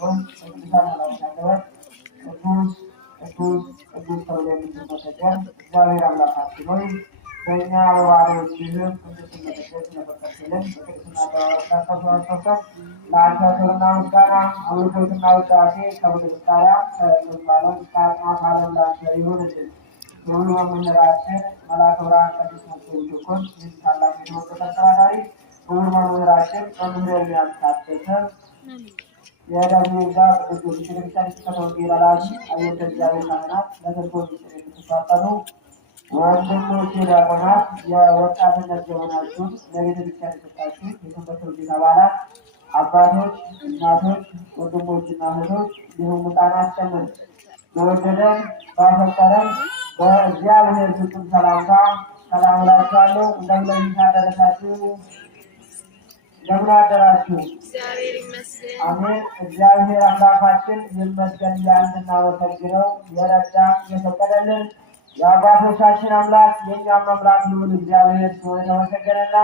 ሲሆን ቅዱሳን መላእክት ያገበት ቅዱስ ቅዱስ ቅዱስ ተብሎ የምትመሰገን እግዚአብሔር አምላካችን ሆይ በእኛ በባሪያዎችህ እንድትመለከት ስለፈቀድክልን በቅድስና ተሰብስበን ለአንተ ክብርና ምስጋና አምልኮትና ውዳሴ ከምድር እስከ አርያም ከዘላለም እስከ አጽናፈ ዓለም ለአንተ ይሁንልን። ክቡር መምህራችን መልአከ ብርሃን ቅዱስ መስቀል ይህን ታላቅ የትምህርት ተስተዳዳሪ ክቡር መምህራችን መምህር ኤርምያስ ታደሰ የደብረ ብርሃን ቅዱስ ቤተክርስቲያን ስብከተ ወንጌል ኃላፊ አብያተ እግዚአብሔር ካህናት ለተልእኮ ሚኒስቴር የምትፋጠኑ ወንድሞች ዲያቆናት የወጣትነት ዘመናችሁን ለቤተክርስቲያን የሰጣችሁ የሰንበት ወንጌል አባላት አባቶች፣ እናቶች፣ ወንድሞችና እህቶች እንዲሁም ሕፃናት ጨምሮ በወደደን ባፈቀረን በእግዚአብሔር ፍጹም ሰላምታ ሰላም እላችኋለሁ። እንደምን አደረሳችሁ? እንደምን አደራችሁ? እግዚአብሔር ይመስገን። አሜን። እግዚአብሔር አምላካችን ይመስገን እያልን እናመሰግነው የረዳን የፈቀደልን የአባቶቻችን አምላክ የእኛም አምላክ ይሁን እግዚአብሔር ስሙ የተመሰገነና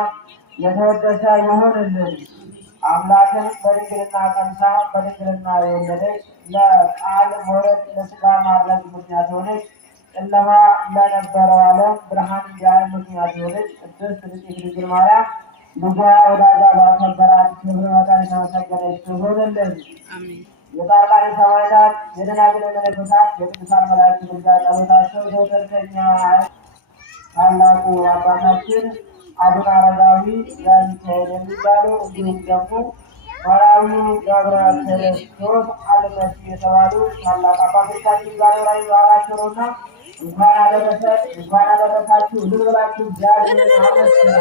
የተወደሰ ይሁንልን። አምላክን በድንግልና ጸንሳ በድንግልና የወለደች ለቃል መውረድ ለሥጋ ማርለት ምክንያት የሆነች ጨለማ ለነበረው ዓለም ብርሃን እንዲያይ ምክንያት የሆነች ቅድስት ንጽሕት ድንግል ማርያም ልጇ ወዳጇ ባከበራት ክብር መጠን የተመሰገነች ትሁንልን። የጻድቃን ሰማዕታት የደናግል መነኮሳት የቅዱሳን መላእክት ምልጃ ጸሎታቸው ዘወትር ከእኛ ታላቁ አባታችን አቡነ አረጋዊ ዘሚካኤል የሚባሉ እንዲሁም ደግሞ ወርኃዊ ገብረ ክርስቶስ አልመሲ የተባሉ ታላቅ አባቶቻችን ዛሬ ላይ በዓላቸው ነውና እንኳን አደረሰን እንኳን አደረሳችሁ ልብላችሁ እግዚአብሔር አመስግኑ።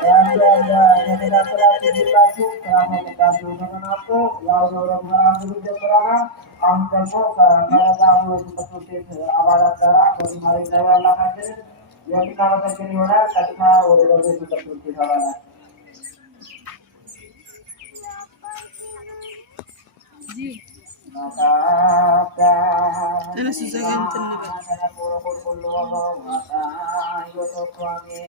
ከተዳከላችሁ ሁላችሁ ስራተ ቅዳሴ ተጠናቆ የአውደ ምሕረት መርሐ ግብር ጀምረናል። አሁን ደግሞ ከመረጋሙ ትምህርት ቤት አባላት ጋር በዝማሬ እግዚአብሔር አምላካችንን የምናመሰግን ይሆናል። ቀጥታ ወደ ደብረ ትምህርት ቤት አባላት ተነሱ ዘገንትን